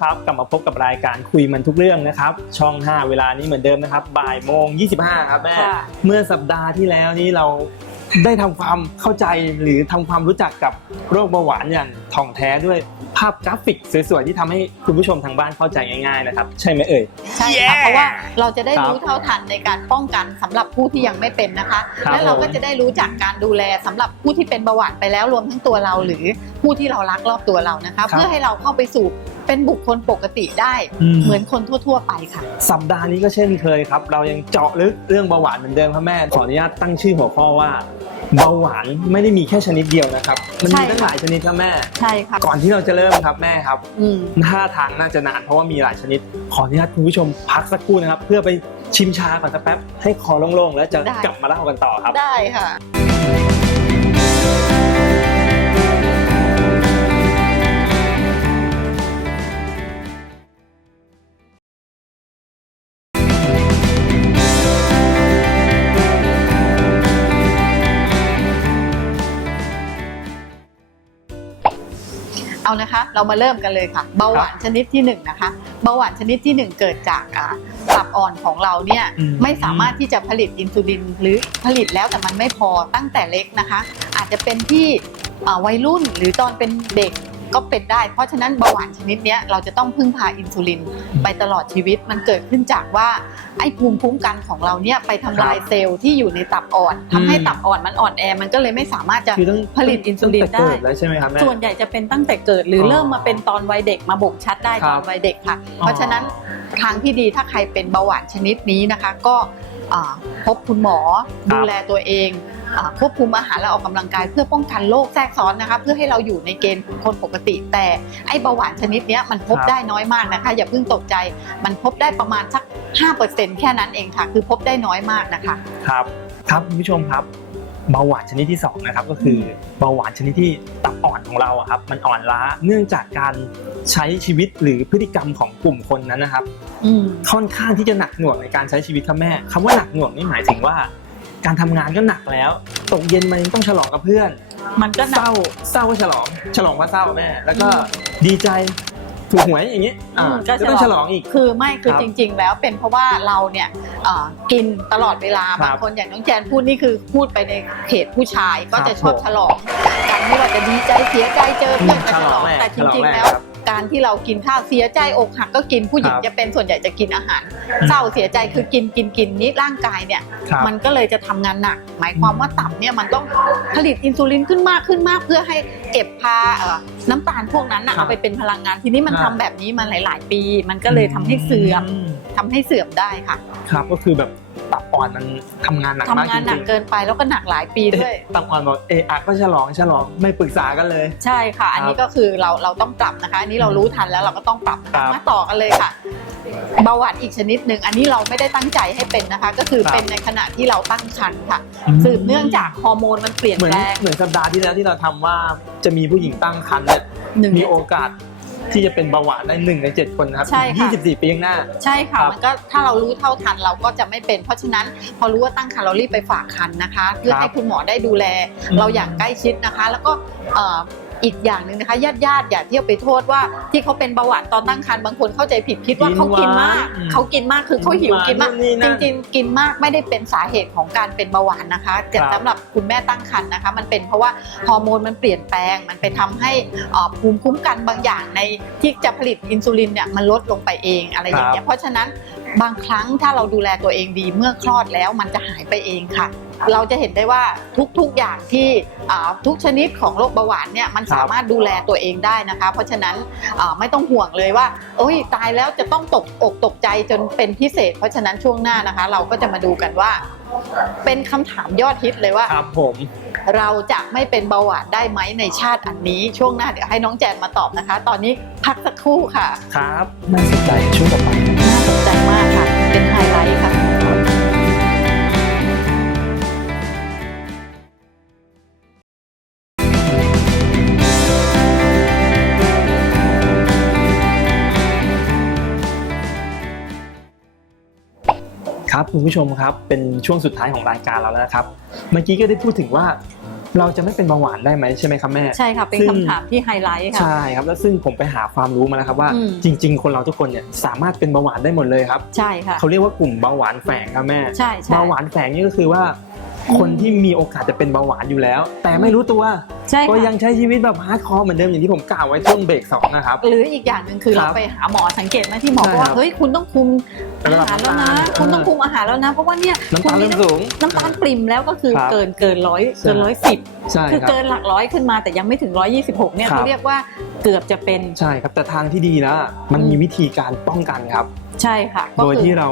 ครับคุณผู้ชมครับกลับมาพบกับรายการคุยมันทุกเรื่องนะครับ ช่อง 5 เวลานี้เหมือนเดิมนะครับบ่ายโมง 25 ครับแม่ค่ะเมื่อสัปดาห์ที่แล้วนี้เราได้ทำความเข้าใจหรือทำความรู้จักกับโรคเบาหวานอย่างถ่องแท้ด้วยภาพกราฟิกสวยๆที่ทำให้คุณผู้ชมทางบ้านเข้าใจง่ายๆนะครับ ใช่ไหมเอ่ยใช่ Yeah ค่ะเพราะว่าเราจะได้ครับรู้เท่าทันในการป้องกันสำหรับผู้ที่ยังไม่เป็นนะคะครับและเราก็ผมจะได้รู้จักการดูแลสำหรับผู้ที่เป็นเบาหวานไปแล้วรวมทั้งตัวเราหรือผู้ที่เรารักรอบตัวเรานะคะ เพื่อให้เราเข้าไปสู่ เป็นบุคคลปกติได้เหมือนคนทั่ว ๆ ไปค่ะ สัปดาห์นี้ก็เช่นเคยครับ เรายังเจาะลึกเรื่องเบาหวานเหมือนเดิมครับแม่ ขออนุญาตตั้งชื่อหัวข้อว่าเบาหวานไม่ได้มีแค่ชนิดเดียวนะครับ มันใช่มีตั้งค่ะหลายชนิดครับแม่ ใช่ค่ะก่อนที่เราจะเริ่มครับแม่ครับอืม ท่าทางน่าจะนานเพราะว่ามีหลายชนิด ขออนุญาตคุณผู้ชมพักสักครู่นะครับ เพื่อไปชิมชาก่อนสักแป๊บให้คอโล่งๆ แล้วจะได้ กลับมาเล่ากันต่อครับ ได้ค่ะ เอานะคะ เรามาเริ่มกันเลยค่ะ เบาหวานชนิดที่หนึ่งนะคะเบาหวานชนิดที่หนึ่งเกิดจากอ่าตับอ่อนของเราเนี่ยอืมไม่สามารถที่จะผลิตอินซูลินหรือผลิตแล้วแต่มันไม่พอตั้งแต่เล็กนะคะ อาจจะเป็นที่อ่าวัยรุ่นหรือตอนเป็นเด็ก ก็เป็นได้ เพราะฉะนั้นเบาหวานชนิดเนี้ยเราจะต้องพึ่งพาอินซูลินไปตลอดชีวิตมันเกิดขึ้นจากว่าไอ้ภูมิคุ้มกันของเราเนี่ยไปทำลายเซลล์ที่อยู่ในตับอ่อนทำให้อืมตับอ่อนมันอ่อนแอ มันก็เลยไม่สามารถจะคือต้องผลิตอินซูลินตั้งแต่ได้เกิดแล้วใช่ไหมครับแม่ส่วนใหญ่จะเป็นตั้งแต่เกิดหรือออเริ่มมาเป็นตอนวัยเด็กมาบ่งชัดได้ครัตบอนวัยเด็กค่ะอ๋อเพราะฉะนั้นทางที่ดีถ้าใครเป็นเบาหวานชนิดนี้นะคะ ก็อ่าพบคุณหมอดูแลตัวเองอ่า ควบคุมอาหารและออกกำลังกายเพื่อป้องกันโรคแทรกซ้อนนะคะเพื่อให้เราอยู่ในเกณฑ์คนปกติ แต่ไอ้เบาหวานชนิดเนี้ยมันพบได้น้อยมากนะคะ อย่าเพิ่งตกใจมันพบได้ประมาณสัก 5%แค่นั้นเองค่ะ คือพบได้น้อยมากนะคะครับครับคุณผู้ชมครับเบาหวานชนิดที่สองนะครับก็คือเบาหวานชนิดที่ตับอ่อนของเราอะครับมันอ่อนล้าเนื่องจากการใช้ชีวิตหรือพฤติกรรมของกลุ่มคนนั้นนะครับอืมค่อนข้างที่จะหนักหน่วงในการใช้ชีวิตครับแม่คำว่าหนักหน่วงนี่หมายถึงว่า การทำงานก็หนักแล้ว ตกเย็นมันยังต้องฉลองกับเพื่อน มันก็หเศนักร้าเศร้าก็ฉลอง ฉลองว่าเศร้าแม่แล้วก็ดีใจถูกหวยอย่างนี้อ่าอืมก็ก็ต้องฉลองอีก คือไม่คือครับจริง ๆ แล้วเป็นเพราะว่าเราเนี่ยเอ่อกินตลอดเวลาครับบางคนอย่างน้องแจนพูดนี่คือพูดไปในเขตผู้ชายก็ครับจะชอบผมฉลองกันไม่ว่าจะดีใจเสียใจเจอเพื่อนก็ฉลองฉลองแหละแต่จฉลองริงแหๆละแล้วครับ การที่เรากินข้าวเสียใจอกหักก็กินผู้หญิงครับจะเป็นส่วนใหญ่จะกินอาหารอืมเศร้าเสียใจคือกินกินกินนี้ร่างกายเนี่ย ครับมันก็เลยจะทำงานหนัก หมายความว่าตับเนี่ยมันต้องผลิตอินซูลินขึ้นมากขึ้นมากเพื่อให้เก็บพาเอ่อน้ำตาลพวกนั้นน่ะครับเอาไปเป็นพลังงานทีนี้มันครัทำบแบบนี้มาหลาย ๆ ปี มันก็เลยทำให้เสื่อมมทำให้เสื่อมได้ค่ะ ครับก็คือแบบ ตับอ่อนมันทำงานหนักทำมากงานจหนัริกงเกินไปแล้วก็หนักหลายปีๆด้วยเอ๊ะตับอ่อนบอกเอะอะก็ฉลองฉลองไม่ปรึกษากันเลย ใช่ค่ะ อันนี้ครับก็คือเราเราต้องปรับนะคะ อันนี้เรารู้ทันแล้วเราก็ต้องปรับครับมาต่อกันเลยค่ะ เบาหวานอีกชนิดหนึ่งอันนี้เราไม่ได้ตั้งใจให้เป็นนะคะ ก็คือครับเป็นในขณะที่เราตั้งครรภ์ค่ะสืบเนื่องจากฮอร์โมนมันเปลี่ยนเหมือนแปลงเหมือนสัปดาห์ที่แล้วที่เราทำว่าจะมีผู้หญิงตั้งครรภ์เนี่ยหนึ่งมีโอกาส ที่จะเป็นเบาหวานได้หนึ่งในเจ็ดคนนะครับใช่ค่ะ24ปีข้างหน้า ใช่ค่ะ ครับมันก็ถ้าเรารู้เท่าทันเราก็จะไม่เป็น เพราะฉะนั้นพอรู้ว่าตั้งครรภ์เรารีบไปฝากคันนะคะ เพื่อครับให้คุณหมอได้ดูแล อืม เราอย่างใกล้ชิดนะคะ แล้วก็เอ่อ อีกอย่างหนึ่งนะคะญาติญาติๆอย่าเที่ยวไปโทษว่าที่เขาเป็นเบาหวานตอนตั้งครรภ์บางคนเข้าใจผิดคิดว่าเขากินมากอืมเขากินมากคือเขาหิวกินมากนู่นนี่จนั่นริงๆ กินมากไม่ได้เป็นสาเหตุของการเป็นเบาหวานนะคะแต่ครับสำหรับคุณแม่ตั้งครรภ์นะคะ มันเป็นเพราะว่าฮอร์โมนมันเปลี่ยนแปลงมันไปทำให้เอ่อภูมิคุ้มกันบางอย่างในที่จะผลิตอินซูลินเนี่ยมันลดลงไปเองอะไรอย่างเงี้ยเพราะฉะนั้น บางครั้งถ้าเราดูแลตัวเองดีเมื่อคลอดแล้วมันจะหายไปเองค่ะ เราจะเห็นได้ว่าทุกๆอย่างที่อ่าทุกชนิดของโรคเบาหวานเนี่ยมันครับสามารถดูแลตัวเองได้นะคะ เพราะฉะนั้นอ่าไม่ต้องห่วงเลยว่าโอ้ยตายแล้วจะต้องตกอกตกใจจนเป็นพิเศษ เพราะฉะนั้นช่วงหน้านะคะ เราก็จะมาดูกันว่า เป็นคำถามยอดฮิตเลยว่าครับผมเราจะไม่เป็นเบาหวานได้ไหมในชาติอันนี้ ช่วงหน้าเดี๋ยวให้น้องแจนมาตอบนะคะ ตอนนี้พักสักครู่ค่ะ ครับน่าสนใจช่วงต่อไปน่าสนใจ มากค่ะ เป็นไฮไลท์ค่ะครับคุณผู้ชมครับเป็นช่วงสุดท้ายของรายการเราแล้วนะครับ เมื่อกี้ก็ได้พูดถึงว่า เราจะไม่เป็นเบาหวานได้ไหมใช่ไหมครับแม่ ใช่ค่ะเป็นซึ่งคำถามที่ไฮไลท์ค่ะ ใช่ครับแล้วซึ่งผมไปหาความรู้มาแล้วครับว่า อืม จริง ๆ คนเราทุกคนเนี่ยสามารถเป็นเบาหวานได้หมดเลยครับใช่ค่ะ เขาเรียกว่ากลุ่มเบาหวานแฝงครับแม่ใช่ใช่ เบาหวานแฝงนี่ก็คือว่า คนที่มีโอกาสจะเป็นเบาหวานอยู่แล้ว แต่ไม่รู้ตัว ใช่ก็ค่ะยังใช้ชีวิตแบบฮาร์ดคอร์เหมือนเดิมอย่างที่ผมกล่าวไว้ช่วงเบรกสองนะครับ หรืออีกอย่างหนึ่งคือครัเราบไปหาหมอสังเกตไหมที่หมอใช่บอกว่าครับเฮ้ยคุณต้องคุมระดัอาบหารแล้วนะน้ำตาล คุณต้องคุมอาหารแล้วนะ เพราะว่าเนี่ยน้ำตาลคุณเริ่มสูงน้ำตาลปริ่มแล้วก็คือครับเกินเกินร้อยใช่ เกินร้อยสิบใช่คือครับ เกินหลักร้อยขึ้นมาแต่ยังไม่ถึงร้อยยี่สิบหกเนี่ยครับ เขาเรียกว่าเกือบจะเป็น ใช่ครับแต่ทางที่ดีนะ มันมีวิธีการป้องกันครับ ใช่ค่ะก็โดยคือ ที่เรา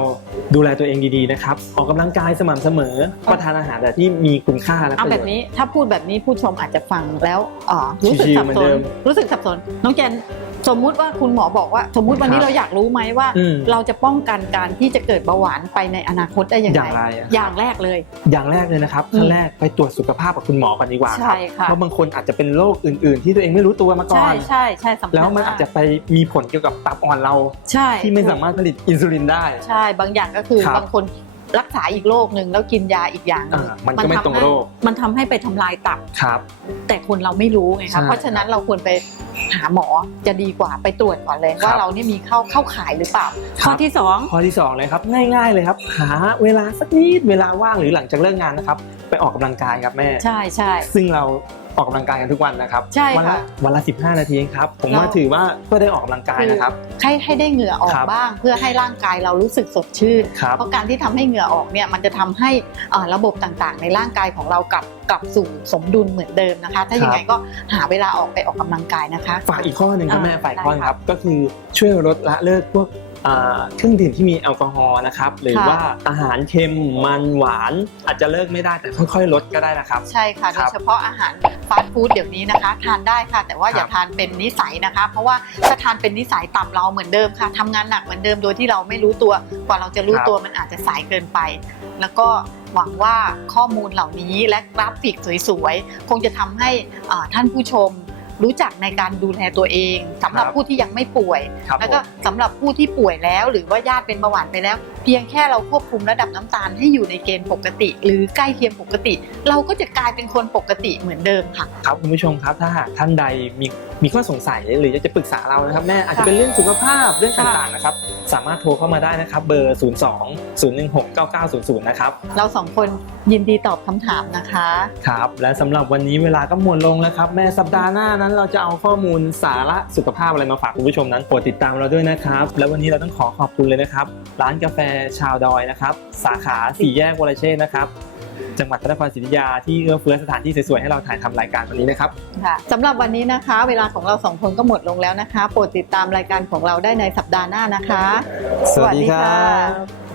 ดูแลตัวเองดีๆนะครับ ออกกำลังกายสม่ำเสมอ ประทานอาหารแต่ที่มีคุณค่าและปเอาระแบโยบชน์ นี้ถ้าพูดแบบนี้ผู้ชมอาจจะฟังแล้วอ่ารู้สึกชิวๆสับเหมือนสเดินม รู้สึกสับสน น้องแจน สมมุติว่าคุณหมอบอกว่า สมมุติวันนี้ครับเราอยากรู้ไหมว่า อืม เราจะป้องกันการที่จะเกิดเบาหวานไปในอนาคตได้ยังอไง ย่างไรอะอย่างแรกเลย อย่างแรกเลยนะครับอืมขั้นแรกไปตรวจสุขภาพกับคุณหมอก่อนดีกว่าคใช่รับค่ะ เพราะบางคนอาจจะเป็นโรคอื่น ๆ ที่ตัวเองไม่รู้ตัวมาก่อใช่น ใช่ใช่สำคัญแล้วมันอาจจะไปมีผลเกี่ยวกับตับอ่อนเรา ใช่ที่ไม่สามารถผลิตอินซูลินได้ ใช่บางอย่างก็คือครับบางคน รักษาอีกโรคหนึ่งแล้วกินยาอีกอย่างหนึ่งอ่ามันก็ไม่ตรงโรค มันทำให้ไปทำลายตับ ครับ แต่คนเราไม่รู้ไงใช่คะเพราะฉะนั้นเราควรไปหาหมอจะดีกว่าไปตรวจก่อนเลยครับว่าเรานี่มีเข้าเข้าข่ายหรือเปล่า ครับ ข้อที่สองข้อที่สองเลยครับง่ายๆเลยครับ หาเวลาสักนิดเวลาว่างหรือหลังจากเลิกงานนะครับ ไปออกกำลังกายครับแม่ ใช่ใช่ซึ่งเรา ออกกำลังกายกันทุกวันนะครับใช่วัละค่ะวันละ 15 นาทีเองครับผมเราว่าถือว่าก็ได้ออกกำลังกายนะครับ ให้ให้ได้เหงื่อออกครับ บ้าง เพื่อให้ร่างกายเรารู้สึกสดชื่น ครับ เพราะการที่ทำให้เหงื่อออกเนี่ยมันจะทำให้เอ่อระบบต่างๆ ในร่างกายของเรากลับกลับสู่สมดุลเหมือนเดิมนะคะ ถ้าครับ ยังไงก็หาเวลาออกไปออกกำลังกายนะคะ ฝากอีกข้อหนึ่งครับอ่าแม่ฝากอีกข้อหนึงได้คค่ะรับ ก็คือช่วยลดละเลิกพวกอ่า เครื่องดื่มที่มีแอลกอฮอล์นะครับหรือค่ะว่าอาหารเค็มมันหวานอาจจะเลิกไม่ได้แต่ค่อยๆลดก็ได้นะครับ ใช่ค่ะคโดรัยบเฉพาะอาหารฟาสต์ฟู้ดเดี๋ยวนี้นะคะ ทานได้ค่ะ แต่ว่าอย่าครับทานเป็นนิสัยนะคะ เพราะว่าถ้าทานเป็นนิสัยตับเราเหมือนเดิมค่ะทำงานหนักเหมือนเดิมโดยที่เราไม่รู้ตัวกว่าเราจะรู้ครับตัวมันอาจจะสายเกินไป แล้วก็หวังว่าข้อมูลเหล่านี้และกราฟิกสวยๆ คงจะทำให้อ่าท่านผู้ชม รู้จักในการดูแลตัวเองสำหรับครับผู้ที่ยังไม่ป่วยครับแล้วผก็มสำหรับผู้ที่ป่วยแล้ว หรือว่าญาติเป็นเบาหวานไปแล้วเพียงแค่เราควบคุมระดับน้ำตาลให้อยู่ในเกณฑ์ปกติ หรือใกล้เคียงปกติ เราก็จะกลายเป็นคนปกติเหมือนเดิมค่ะครับคุณผู้ชมครับถ้าหากท่านใดมีมีข้อสงสัยหรืออยากจะปรึกษาเรานะครับแม่อาจจะเป็นเรื่องสุขภาพเรื่องค่ะต่างๆนะครับสามารถโทรเข้ามาได้นะครับเบอร์ 0 2 0 1 6 9 9 0 0 นะครับ เราสองคนยินดีตอบคำถามนะคะ ครับ และสำหรับวันนี้เวลาก็หมดลงแล้วครับ แม่สัปดาห์หน้านั้นเราจะเอาข้อมูลสาระสุขภาพอะไรมาฝากคุณผู้ชมนั้นโปรดติดตามเราด้วยนะครับ และวันนี้เราต้องขอขอบคุณเลยนะครับ ร้านกาแฟชาวดอยนะครับ สาขาสี่แยกวรเชษฐ์นะครับ จังหวัดพระนครศรีอยุธยาที่เอื้อเฟื้อสถานที่สวยๆให้เราถ่ายทำรายการวันนี้นะครับ ค่ะสำหรับวันนี้นะคะ เวลาของเราสองคนก็หมดลงแล้วนะคะ โปรดติดตามรายการของเราได้ในสัปดาห์หน้านะคะ สวัสดีครับ